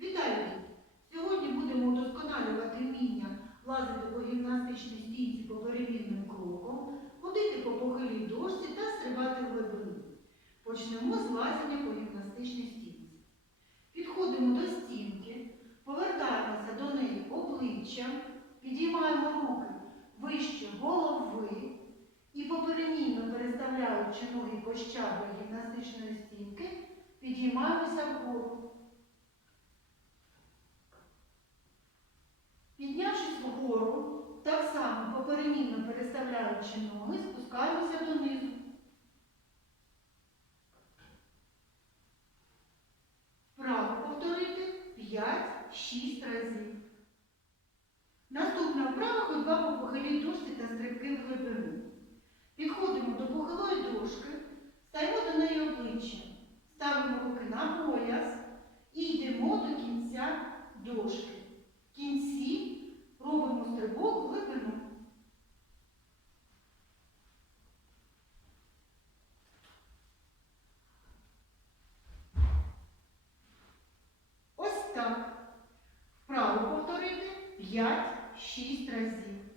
Вітаю! Сьогодні будемо удосконалювати вміння лазити по гімнастичній стійці поперемінним кроком, ходити по похилій дошці та стрибати в глибину. Почнемо з лазіння по гімнастичній стійці. Підходимо до стінки, повертаємося до неї обличчям, підіймаємо руки вище голови і поперемінно переставляючи ноги по щаблі гімнастичної стінки, підіймаємося вгору. Вгору, так само поперемінно переставляючи ноги, спускаємося донизу. Вправо повторити 5-6 разів. Наступна вправа ходьба по похилій дошці та стрибки глибину. Підходимо до похилої дошки, 5-6 разів.